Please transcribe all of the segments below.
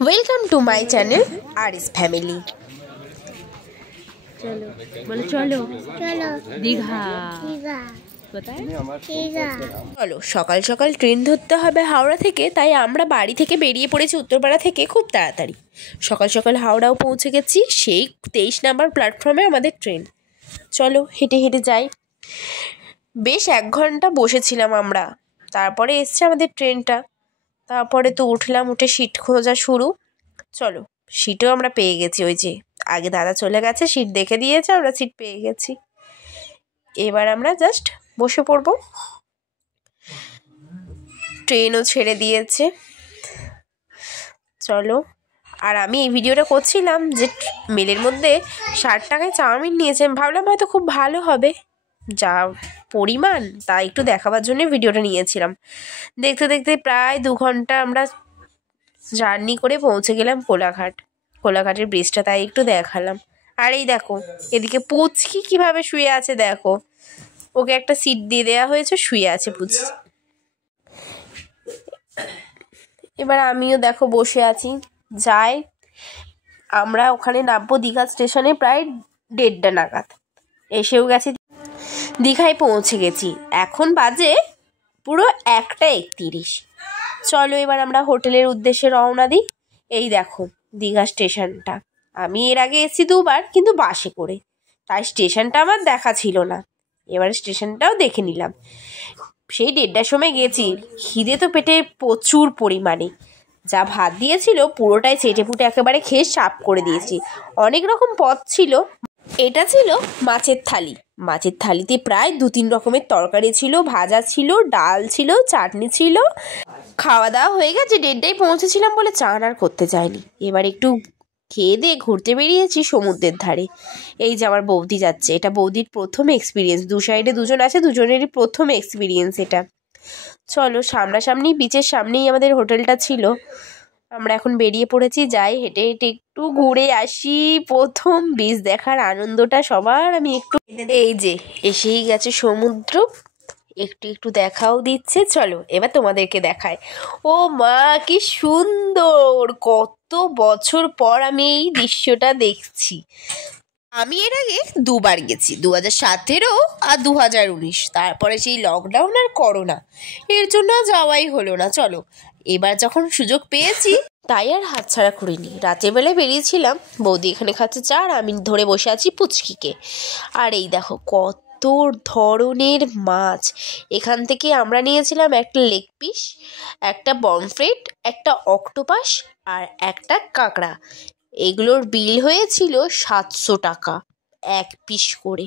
Welcome to my channel Aris family. চলো বলো, চলো চলো দীঘা। দীঘা কোথায়? দীঘা। চলো, সকাল সকাল ট্রেন ধরতে হবে হাওড়া থেকে, তাই আমরা বাড়ি থেকে বেরিয়ে পড়েছি উত্তরপাড়া থেকে খুব তাড়াতাড়ি। সকাল সকাল হাওড়াও পৌঁছে গেছি, সেই 23 নম্বর প্ল্যাটফর্মে আমাদের ট্রেন। চলো হেঁটে হেঁটে যাই। বেশ 1 ঘন্টা বসেছিলাম আমরা, তারপরে এসছে আমাদের ট্রেনটা। তারপরে তো উঠলাম, উঠে সিট খোঁজা শুরু। চলো, সিটও আমরা পেয়ে গেছি। ওই যে আগে দাদা চলে গেছে, সিট দেখে দিয়েছে, আমরা সিট পেয়ে গেছি। এবার আমরা জাস্ট বসে পড়বো। ট্রেনও ছেড়ে দিয়েছে। চলো, আর আমি এই ভিডিওটা করছিলাম যে মেলের মধ্যে 60 টাকায় চাউমিন নিয়েছে। ভাবলাম হয়তো খুব ভালো হবে, যা পরিমাণ তা একটু দেখাবার জন্য ভিডিওটা নিয়েছিলাম। দেখতে দেখতে প্রায় 2 ঘন্টা আমরা জার্নি করে পৌঁছে গেলাম কোলাঘাট। কোলাঘাটের ব্রিজটা তাই একটু দেখালাম। আর এই দেখো, এদিকে পুচকি কিভাবে শুয়ে আছে দেখো, ওকে একটা সিট দিয়ে দেওয়া হয়েছে, শুয়ে আছে পুচকি। এবার আমিও দেখো বসে আছি। যাই, আমরা ওখানে নামবো দীঘা স্টেশনে প্রায় 1:30 নাগাদ। এসেও গেছি, দীঘায় পৌঁছে গেছি। এখন বাজে পুরো 1:31। চলো এবার আমরা হোটেলের উদ্দেশ্যে রওনা দিই। এই দেখো দীঘা স্টেশনটা। আমি এর আগে এসেছি 2 বার, কিন্তু বাসে করে, তাই স্টেশনটা আমার দেখা ছিল না। এবার স্টেশনটাও দেখে নিলাম। সেই 1:30টার সময় গেছি, খিদে তো পেটে প্রচুর পরিমাণে। যা ভাত দিয়েছিল পুরোটাই চেটেপুটে একেবারে খেয়ে সাফ করে দিয়েছি। অনেক রকম পদ ছিল। এটা ছিল মাছের থালি। মাছের থালিতে প্রায় 2-3 রকমের তরকারি ছিল, ভাজা ছিল, ডাল ছিল, চাটনি ছিল। খাওয়া দাওয়া হয়ে গেছে, 1:30টায় পৌঁছেছিলাম বলে চান আর করতে যায়নি। এবার একটু খেয়ে দিয়ে ঘুরতে বেরিয়েছি সমুদ্রের ধারে। এই যে আমার বৌদি যাচ্ছে, এটা বৌদির প্রথম এক্সপিরিয়েন্স। 2 সাইডে 2 জন আছে, দুজনেরই প্রথম এক্সপিরিয়েন্স এটা। চলো, সামনাসামনি বিচের সামনেই আমাদের হোটেলটা ছিল। আমরা এখন বেরিয়ে পড়েছি, যাই হেঁটে হেঁটে একটু ঘুরে আসি। প্রথম বিচ দেখার আনন্দটা সবার। আমি একটু, এই যে এসেই গেছে সমুদ্র, একটু একটু দেখাও দিচ্ছে। চলো এবার তোমাদেরকে দেখায়। ও মা, কি সুন্দর! কত বছর পর আমি এই দৃশ্যটা দেখছি। আমি এর আগে 2 বার গেছি, 2017 আর 2019। তারপরে সেই লকডাউন আর করোনা, এর জন্য যাওয়াই হলো না। চলো এবার যখন সুযোগ পেয়েছি তাই আর হাতছাড়া করিনি। রাতের বেলায় বেরিয়েছিলাম, বৌদি এখানে খাচ্ছে চা, আর আমি ধরে বসে আছি পুচকিকে। আর এই দেখো কত ধরনের মাছ। এখান থেকে আমরা নিয়েছিলাম একটা লেগ পিস, একটা পমফ্রেট, একটা অক্টোপাস আর একটা কাঁকড়া। এগুলোর বিল হয়েছিল 700 টাকা 1 পিস করে।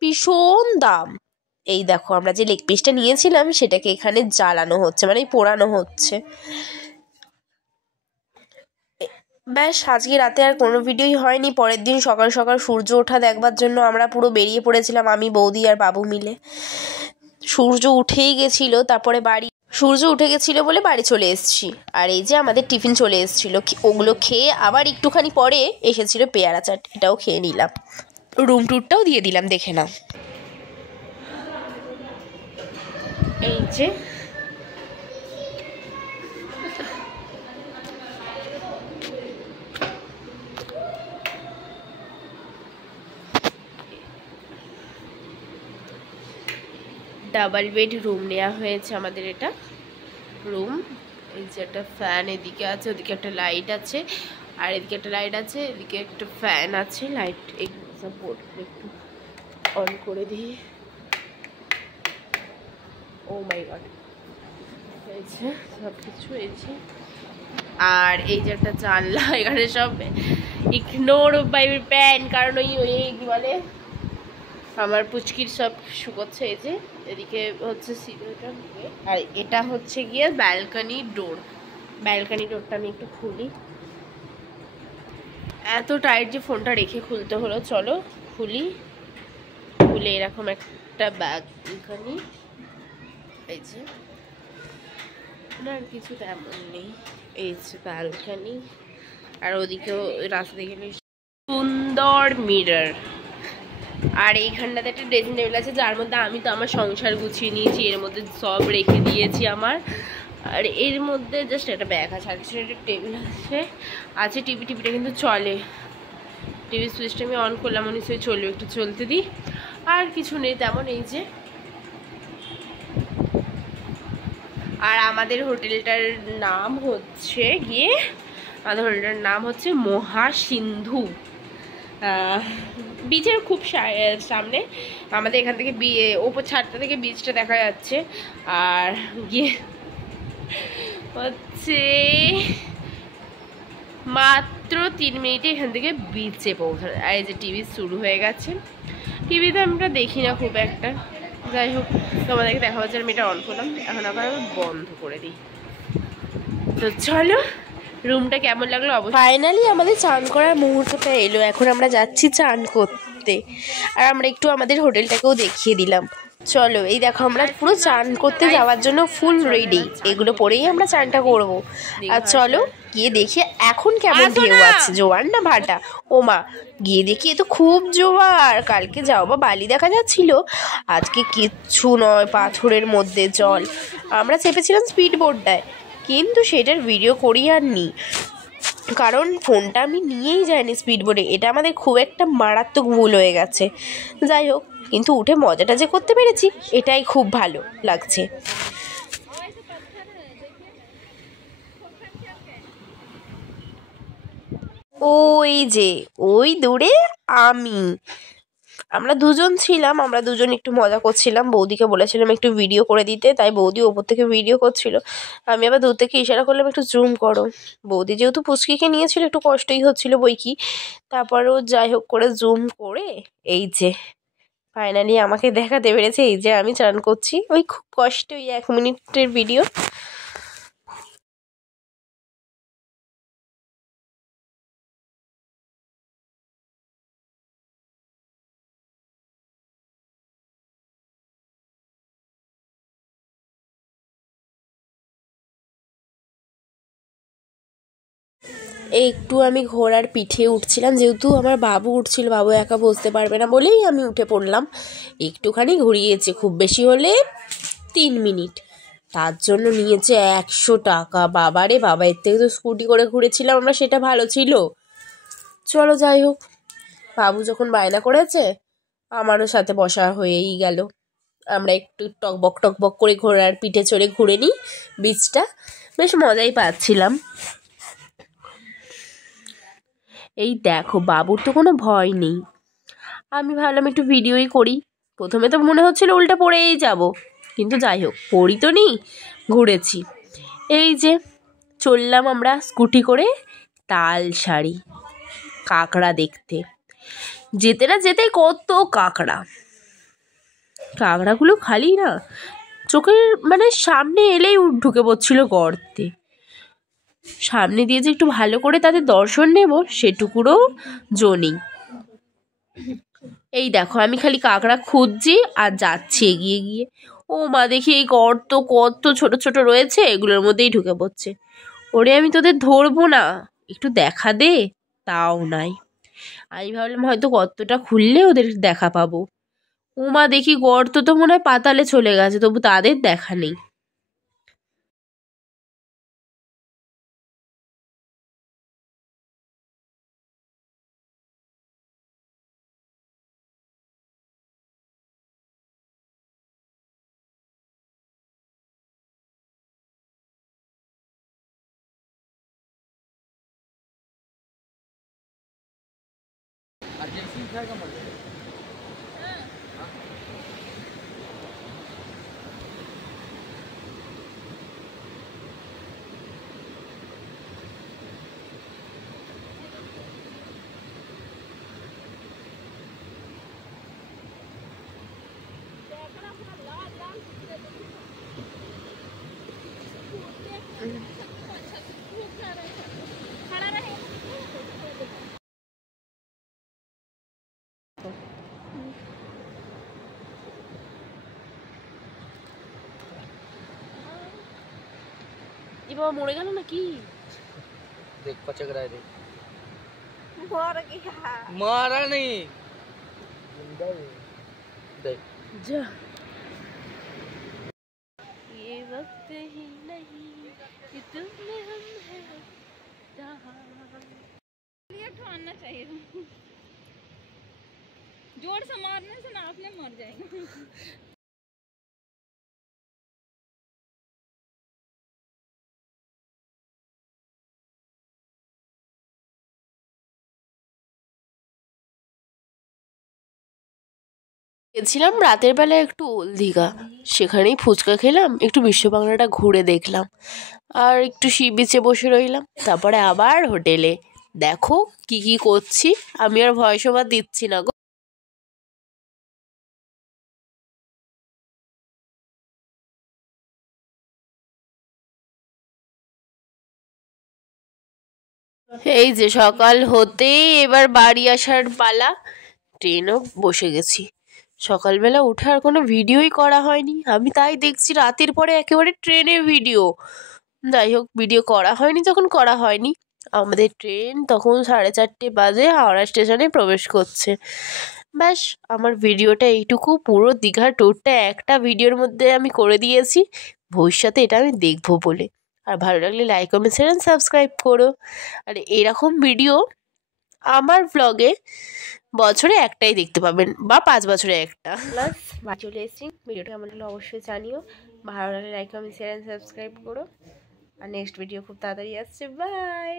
ভীষণ দাম। এই দেখো আমরা যে লেগ পিসটা নিয়েছিলাম সেটাকে এখানে জ্বালানো হচ্ছে, মানে পোড়ানো হচ্ছে। ব্যাস, আজকে রাতে আর কোনো ভিডিওই হয়নি। পরের দিন সকাল সকাল সূর্য ওঠা দেখবার জন্য আমরা পুরো বেরিয়ে পড়েছিলাম, আমি, বৌদি আর বাবু মিলে। সূর্য উঠেই গেছিলো, তারপরে সূর্য উঠে গেছিলো বলে বাড়ি চলে এসেছি। আর এই যে আমাদের টিফিন চলে এসেছিলো, ওগুলো খেয়ে আবার একটুখানি পরে এসেছিলো পেয়ারা চাট, এটাও খেয়ে নিলাম। রুম ট্যুরটাও দিয়ে দিলাম, দেখে নাও। এই যে ডাবল বেড রুম নেওয়া হয়েছে আমাদের, এটা রুম। এই যে একটা ফ্যান এদিকে আছে, ওদিকে একটা লাইট আছে, আর এদিকে একটা লাইট আছে, এদিকে একটা ফ্যান আছে। লাইট এই সাপোর্ট একটু অন করে দিই। ও মাই গড, এই যে সব কিছু। এই যে, আর এই যে একটা জানলা, এখানে সব ইগনোর বাই প্যান, কারণ ওই কি বলে, আমার পুচকির সব শুকোচ্ছে। এই যে এদিকে হচ্ছে সিলিংটা, আর এটা হচ্ছে গিয়ে ব্যালকনি ডোর। ব্যালকনি ডোরটা আমি একটু খুলি। এত টাইট যে ফোনটা রেখে খুলতে হলো। চলো খুলি। খুলে এরকম একটা ব্যালকনি, এই যে আর কিছু তেমন নেই। এই যে ব্যালকনি, আর ওদিকেও রাস্তা দেখে সুন্দর মিরর। আর এইখানটাতে একটা ড্রেসিং টেবিল আছে, যার মধ্যে আমি তো আমার সংসার গুছিয়ে নিয়েছি, এর মধ্যে সব রেখে দিয়েছি আমার। আর এর মধ্যে জাস্ট একটা ব্যাগ আছে, আর একটা টেবিল আছে টিভিটা কিন্তু চলে। টিভি সুইচটা আমি অন করলাম, নিশ্চয়ই চলবে, একটু চলতে দিই। আর কিছু নেই তেমন। এই যে, আর আমাদের হোটেলটার নাম হচ্ছে মহাসিন্ধু। বিচের খুব সামনে আমাদের এখান থেকে ওপর ছাদটা থেকে বিচটা দেখা যাচ্ছে। আর গিয়ে হচ্ছে মাত্র 3 মিনিটে এখান থেকে বিচে পৌঁছানো। আর এই যে টিভি শুরু হয়ে গেছে। টিভিতে আমরা দেখি না খুব একটা, যাই হোক তোমাদেরকে দেখা হচ্ছে। আমি এটা অন করলাম, এখন আবার বন্ধ করে দিই। তো চলো, রুমটা কেমন লাগলো অবশ্যই। ফাইনালি আমাদের চান করার মুহূর্তটা এলো, এখন আমরা যাচ্ছি চান করতে। আর আমরা একটু আমাদের হোটেলটাকেও দেখিয়ে দিলাম। চলো, এই দেখো আমরা পুরো চান করতে যাওয়ার জন্য ফুল রেডি। এগুলো পরেই আমরা চানটা করব। আর চলো গিয়ে দেখি এখন কেমন ঢেউ আছে, জোয়ার না ভাটা। ও মা, গিয়ে দেখি এ তো খুব জোয়ার। কালকে যাও বা বালি দেখা যাচ্ছিল, আজকে কিচ্ছু নয়, পাথরের মধ্যে জল। আমরা চেপেছিলাম স্পিড বোটটায়, কিন্তু সেটার ভিডিও করি আর নি, কারণ ফোনটা আমি নিয়েই যাইনি স্পিড বোটে। এটা আমাদের খুব একটা মারাত্মক ভুল হয়ে গেছে। যাই হোক, কিন্তু উঠে মজাটা যে করতে পেরেছি, এটাই খুব ভালো লাগছে। ওই যে ওই দূরে আমরা দুজন ছিলাম, আমরা দুজন একটু মজা করছিলাম। বৌদিকে বলেছিলাম একটু ভিডিও করে দিতে, তাই বৌদি ওপর থেকে ভিডিও করছিল। আমি আবার দূর থেকে ইশারা করলাম একটু জুম করো। বৌদি যেহেতু পুচকিকে নিয়েছিল একটু কষ্টই হচ্ছিল বই কি, তারপরেও যাই হোক করে জুম করে এই যে ফাইনালি আমাকে দেখাতে পেরেছে। এই যে আমি চান করছি, ওই খুব কষ্ট, ওই 1 মিনিটের ভিডিও। একটু আমি ঘোড়ার পিঠে উঠছিলাম, যেহেতু আমার বাবু উঠছিল, বাবু একা বসতে পারবে না বলেই আমি উঠে পড়লাম। একটুখানি ঘুরিয়েছে, খুব বেশি হলে 3 মিনিট, তার জন্য নিয়েছে 100 টাকা। বাবারে বাবা, এর থেকে তো স্কুটি করে ঘুরেছিলাম আমরা, সেটা ভালো ছিল। চলো যাই হোক, বাবু যখন বায়না করেছে আমারও সাথে বসা হয়েই গেল। আমরা একটু টকবক করে ঘোড়ার পিঠে চড়ে ঘুরে নিই বিচটা, বেশ মজাই পাচ্ছিলাম। এই দেখো, বাবুর তো কোনো ভয় নেই। আমি ভাবলাম একটু ভিডিওই করি। প্রথমে তো মনে হচ্ছিল উল্টে পড়েই যাব, কিন্তু যাই হোক, পড়ি তো নি, ঘুরেছি। এই যে চললাম আমরা স্কুটি করে তালসারি কাঁকড়া দেখতে। যেতে না যেতে কত কাঁকড়াগুলো খালি না চোখের মানে সামনে এলেই ঢুকে পড়ছিল গর্তে। সামনে দিয়ে যে একটু ভালো করে তাদের দর্শন নেব সেটুকুরও জো নেই। এই দেখো, আমি খালি কাঁকড়া খুঁজছি আর যাচ্ছি এগিয়ে গিয়ে। ও মা, দেখি এই গর্ত কত ছোট ছোট রয়েছে, এগুলোর মধ্যেই ঢুকে পড়ছে। ওরে আমি তোদের ধরবো না, একটু দেখা দে, তাও নাই। আমি ভাবলাম হয়তো গর্তটা খুললে ওদের দেখা পাবো। ও মা, দেখি গর্ত তো মনে হয় পাতালে চলে গেছে, তবু তাদের দেখা নেই। এ বাবা, মরে গেল নাকি? देख पचक रहा है, देख मर गया, मारा नहीं, जिंदा है, देख जा। ये बस लगते ही नहीं कि तुम में हम हैं जहाँ। ये ठोना चाहिए था। जोर से मारने से नापने मर जाएगा। গেছিলাম রাতের বেলা একটু ওল্ড দীঘা, সেখানেই ফুচকা খেলাম, একটু বিশ্ব বাংলাটা ঘুরে দেখলাম, আর একটু সি বিচে বসে রইলাম, তারপরে আবার হোটেলে। দেখো কি কি করছি, আমি আর ভয়েস ওভার দিচ্ছি না গো। এই যে সকাল হতেই এবার বাড়ি আসার পালা, ট্রেনও বসে গেছি। সকালবেলা উঠে আর কোনো ভিডিওই করা হয়নি, আমি তাই দেখছি রাতের পরে একেবারে ট্রেনের ভিডিও। যাই হোক, ভিডিও করা হয়নি যখন করা হয়নি। আমাদের ট্রেন তখন 4:30 বাজে হাওড়া স্টেশনে প্রবেশ করছে। ব্যাস, আমার ভিডিওটা এইটুকু। পুরো দীঘার ট্যুরটা একটা ভিডিওর মধ্যে আমি করে দিয়েছি, ভবিষ্যতে এটা আমি দেখবো বলে। আর ভালো লাগলে like comment share and subscribe করো। আর এরকম ভিডিও আমার ব্লগে বছরে একটাই দেখতে পাবেন, বা 5 বছরে একটা। প্লাস বা চলে এসেছি, ভিডিওটা কেমন লাগলো অবশ্যই জানিও। ভালো লাগলে like comment share and subscribe করো। আর নেক্সট ভিডিও খুব তাড়াতাড়ি আসছে। বাই।